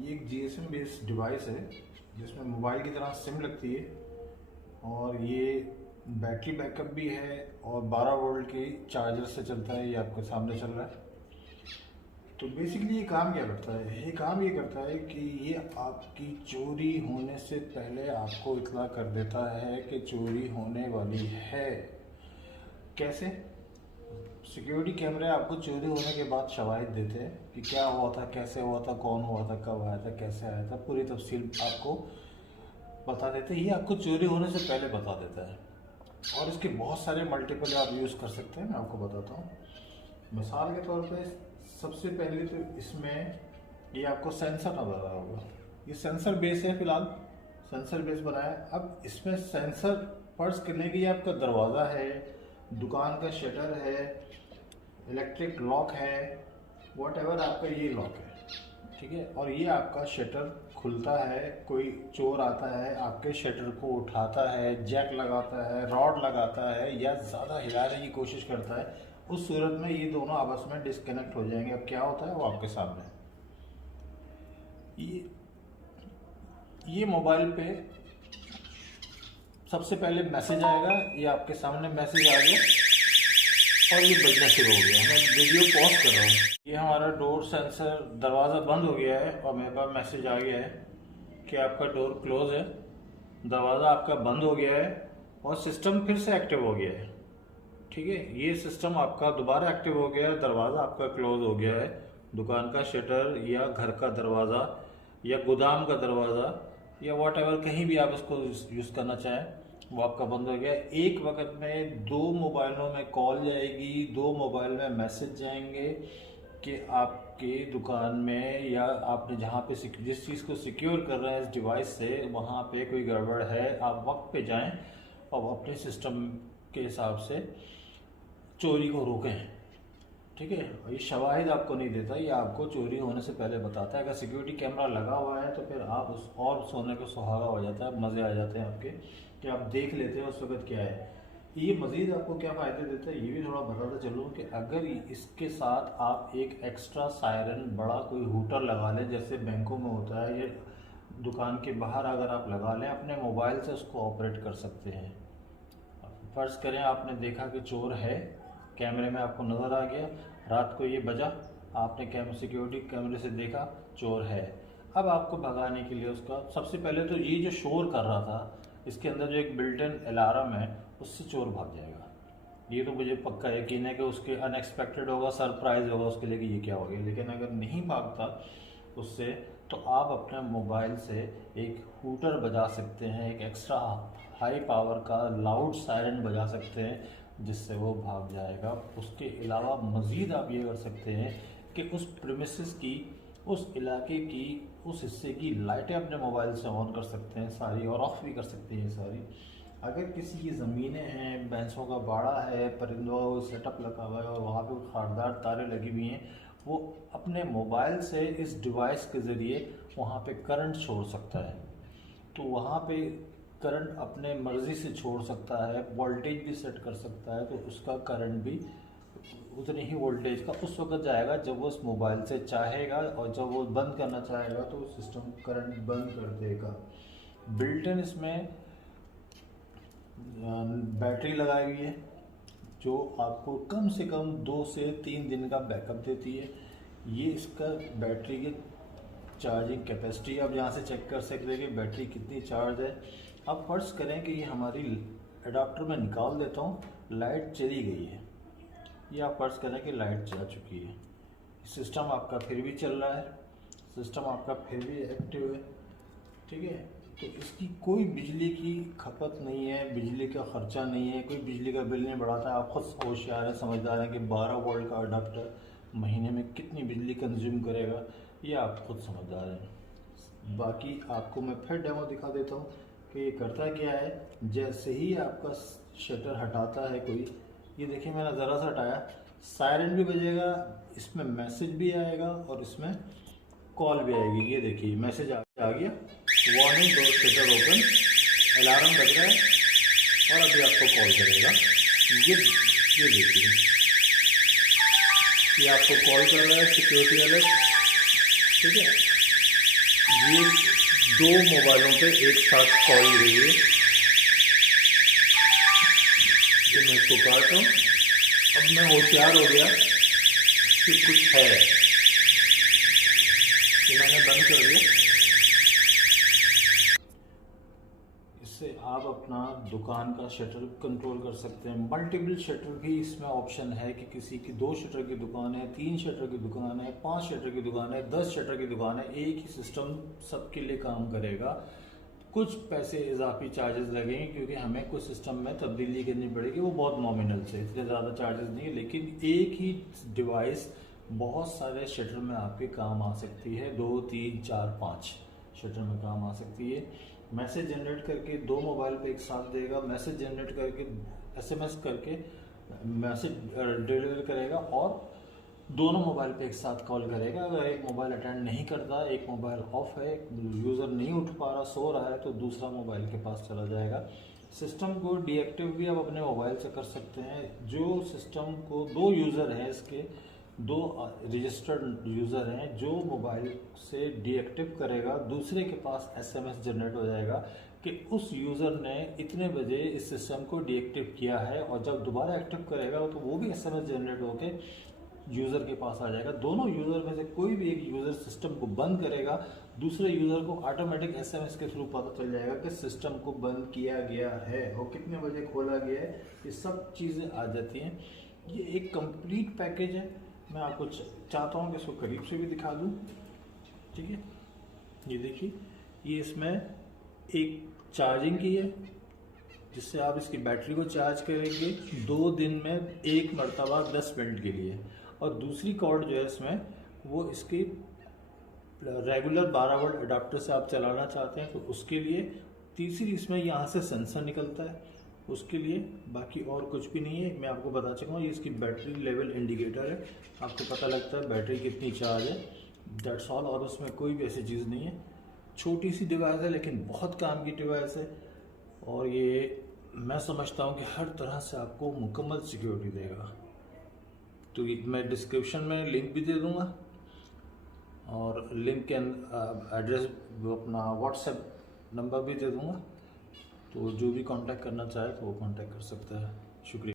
ये एक GSM based device है जिसमें मोबाइल की तरह सिम लगती है और ये बैटरी बैकअप भी है और 12 वोल्ट की चार्जर से चलता है। ये आपके सामने चल रहा है। तो बेसिकली ये काम क्या करता है? ये काम ये करता है कि ये आपकी चोरी होने से पहले आपको इत्तला कर देता है कि चोरी होने वाली है। कैसे? सिक्योरिटी कैमरे आपको चोरी होने के बाद शवाहिद देते हैं कि क्या हुआ था, कैसे हुआ था, कौन हुआ था, कब आया था, कैसे आया था, पूरी तफसील आपको बता देते हैं। ये आपको चोरी होने से पहले बता देता है और इसके बहुत सारे मल्टीपल आप यूज़ कर सकते हैं। मैं आपको बताता हूँ। मिसाल के तौर पे सबसे पहले तो इसमें ये आपको सेंसर नजर आ रहा होगा। ये सेंसर बेस है, फिलहाल सेंसर बेस बनाया है। अब इसमें सेंसर फर्ज करने के लिए आपका दरवाज़ा है, दुकान का शटर है, इलेक्ट्रिक लॉक है, वॉट एवर आपका ये लॉक है, ठीक है। और ये आपका शटर खुलता है, कोई चोर आता है आपके शटर को उठाता है, जैक लगाता है, रॉड लगाता है या ज़्यादा हिलाने की कोशिश करता है, उस सूरत में ये दोनों आपस में डिस्कनेक्ट हो जाएंगे। अब क्या होता है वो आपके सामने है। ये मोबाइल पे सबसे पहले मैसेज आएगा, ये आपके सामने मैसेज आ गया और ये बजना शुरू हो गया। मैं वीडियो पॉज कर रहा हूँ। ये हमारा डोर सेंसर दरवाज़ा बंद हो गया है और मेरे पास मैसेज आ गया है कि आपका डोर क्लोज है, दरवाज़ा आपका बंद हो गया है और सिस्टम फिर से एक्टिव हो गया है, ठीक है। ये सिस्टम आपका दोबारा एक्टिव हो गया है, दरवाज़ा आपका क्लोज हो गया है, दुकान का शटर या घर का दरवाज़ा या गोदाम का दरवाज़ा या वॉट एवर कहीं भी आप इसको यूज़ करना चाहें वो आपका बंद हो गया। एक वक्त में 2 मोबाइलों में कॉल जाएगी, 2 मोबाइल में मैसेज जाएंगे कि आपके दुकान में या आपने जहाँ पे जिस चीज़ को सिक्योर कर रहे हैं इस डिवाइस से वहाँ पे कोई गड़बड़ है, आप वक्त पे जाएं और अपने सिस्टम के हिसाब से चोरी को रोकें, ठीक है। ये शवाहिद आपको नहीं देता, ये आपको चोरी होने से पहले बताता है। अगर सिक्योरिटी कैमरा लगा हुआ है तो फिर आप उस और सोने को सुहागा हो जाता है, मज़े आ जाते हैं आपके कि आप देख लेते हैं उस वक्त क्या है। ये मज़ीद आपको क्या फ़ायदे देता है ये भी थोड़ा बताता चलूँ कि अगर इसके साथ आप एक एक्स्ट्रा सायरन बड़ा कोई हूटर लगा लें, जैसे बैंकों में होता है, ये दुकान के बाहर अगर आप लगा लें अपने मोबाइल से उसको ऑपरेट कर सकते हैं। फ़र्ज़ करें आपने देखा कि चोर है, कैमरे में आपको नज़र आ गया, रात को ये बजा, आपने सिक्योरिटी कैमरे से देखा चोर है। अब आपको भगाने के लिए उसका सबसे पहले तो ये जो शोर कर रहा था इसके अंदर जो एक बिल्ट इन अलार्म है उससे चोर भाग जाएगा। ये तो मुझे पक्का यकीन है कि उसके अनएक्सपेक्टेड होगा, सरप्राइज होगा उसके लिए कि ये क्या हो गया। लेकिन अगर नहीं भागता उससे तो आप अपने मोबाइल से एक हूटर बजा सकते हैं, एक एक्स्ट्रा हाई पावर का लाउड सायरन बजा सकते हैं जिससे वो भाग जाएगा। उसके अलावा मज़ीद आप ये कर सकते हैं कि उस प्रीमिसेस की, उस इलाके की, उस हिस्से की लाइटें अपने मोबाइल से ऑन कर सकते हैं सारी और ऑफ भी कर सकते हैं सारी। अगर किसी की ज़मीनें हैं, भैंसों का बाड़ा है, परिंदों का सेटअप लगा हुआ है और वहाँ पे खारदार तारे लगी हुई हैं, वो अपने मोबाइल से इस डिवाइस के ज़रिए वहाँ पे करंट छोड़ सकता है। तो वहाँ पे करंट अपने मर्ज़ी से छोड़ सकता है, वोल्टेज भी सेट कर सकता है, तो उसका करंट भी उतनी ही वोल्टेज का उस वक्त जाएगा जब वो उस मोबाइल से चाहेगा, और जब वो बंद करना चाहेगा तो सिस्टम करंट बंद कर देगा। बिल्ट इन इसमें बैटरी लगाई हुई है जो आपको कम से कम 2 से 3 दिन का बैकअप देती है। ये इसका बैटरी की चार्जिंग कैपेसिटी आप यहाँ से चेक कर सकते हैं कि बैटरी कितनी चार्ज है। अब फर्ज करें कि ये हमारी अडाप्टर में निकाल देता हूँ, लाइट चली गई है, ये आप फर्ज करें कि लाइट जा चुकी है, सिस्टम आपका फिर भी चल रहा है, सिस्टम आपका फिर भी एक्टिव है, ठीक है। तो इसकी कोई बिजली की खपत नहीं है, बिजली का ख़र्चा नहीं है, कोई बिजली का बिल नहीं बढ़ाता। आप खुद होशियार हैं, समझदार हैं कि 12 वोल्ट का अडाप्टर महीने में कितनी बिजली कंज्यूम करेगा, ये आप खुद समझदार हैं। बाकी आपको मैं फिर डेमो दिखा देता हूँ कि ये करता क्या है। जैसे ही आपका शटर हटाता है कोई, ये देखिए मैंने ज़रा सा हटाया, सायरन भी बजेगा, इसमें मैसेज भी आएगा और इसमें कॉल भी आएगी। ये देखिए मैसेज आ गया, warning door shutter open, alarm बज रहा है और अभी आपको कॉल करेगा। ये देखिए ये आपको कॉल कर रहा है, सिक्योरिटी अलर्ट, ठीक है। ये 2 मोबाइलों पे एक साथ कॉल गई है। तो मैं इसको काट रहा हूँ। अब मैं होशियार हो गया कि कुछ है, तो मैंने बंद कर दिया। इससे आप अपना दुकान का शटर कंट्रोल कर सकते हैं। मल्टीपल शटर भी इसमें ऑप्शन है कि किसी की 2 शटर की दुकान है, 3 शटर की दुकान है, 5 शटर की दुकान है, 10 शटर की दुकान है, एक ही सिस्टम सबके लिए काम करेगा। कुछ पैसे इजाफी चार्जेस लगेंगे क्योंकि हमें कुछ सिस्टम में तब्दीली करनी पड़ेगी, वो बहुत नॉमिनल से, इतने ज़्यादा चार्जेस नहीं है। लेकिन एक ही डिवाइस बहुत सारे शटर में आपके काम आ सकती है, 2, 3, 4, 5 शटर में काम आ सकती है। मैसेज जनरेट करके 2 मोबाइल पे एक साथ देगा, मैसेज जनरेट करके SMS करके मैसेज डिलीवर करेगा और दोनों मोबाइल पे एक साथ कॉल करेगा। अगर एक मोबाइल अटेंड नहीं करता, एक मोबाइल ऑफ है, यूज़र नहीं उठ पा रहा, सो रहा है, तो दूसरा मोबाइल के पास चला जाएगा। सिस्टम को डीएक्टिव भी आप अपने मोबाइल से कर सकते हैं। जो सिस्टम को 2 यूज़र हैं, इसके 2 रजिस्टर्ड यूज़र हैं, जो मोबाइल से डीएक्टिव करेगा दूसरे के पास SMS जनरेट हो जाएगा कि उस यूज़र ने इतने बजे इस सिस्टम को डीएक्टिव किया है, और जब दोबारा एक्टिव करेगा तो वो भी SMS जनरेट होके यूज़र के पास आ जाएगा। दोनों यूज़र में से कोई भी एक यूज़र सिस्टम को बंद करेगा, दूसरे यूज़र को ऑटोमेटिक SMS के थ्रू पता चल जाएगा कि सिस्टम को बंद किया गया है और कितने बजे खोला गया है। ये सब चीज़ें आ जाती हैं। ये एक कंप्लीट पैकेज है। मैं आपको चाहता हूँ कि इसको करीब से भी दिखा दूँ। ठीक है, ये देखिए, ये इसमें एक चार्जिंग की है जिससे आप इसकी बैटरी को चार्ज करेंगे 2 दिन में 1 मरतबा 10 मिनट के लिए। और दूसरी कॉर्ड जो है इसमें, वो इसकी रेगुलर 12 वोल्ट अडाप्टर से आप चलाना चाहते हैं तो उसके लिए। तीसरी इसमें यहाँ से सेंसर निकलता है उसके लिए, बाकी और कुछ भी नहीं है। मैं आपको बता चुका हूँ, ये इसकी बैटरी लेवल इंडिकेटर है, आपको पता लगता है बैटरी कितनी चार्ज है, दैट्स ऑल। और उसमें कोई भी ऐसी चीज़ नहीं है। छोटी सी डिवाइस है लेकिन बहुत काम की डिवाइस है, और ये मैं समझता हूँ कि हर तरह से आपको मुकम्मल सिक्योरिटी देगा। तो मैं डिस्क्रिप्शन में लिंक भी दे दूँगा, और लिंक के एड्रेस अपना व्हाट्सएप नंबर भी दे दूँगा, तो जो भी कांटेक्ट करना चाहे तो वो कांटेक्ट कर सकता है। शुक्रिया।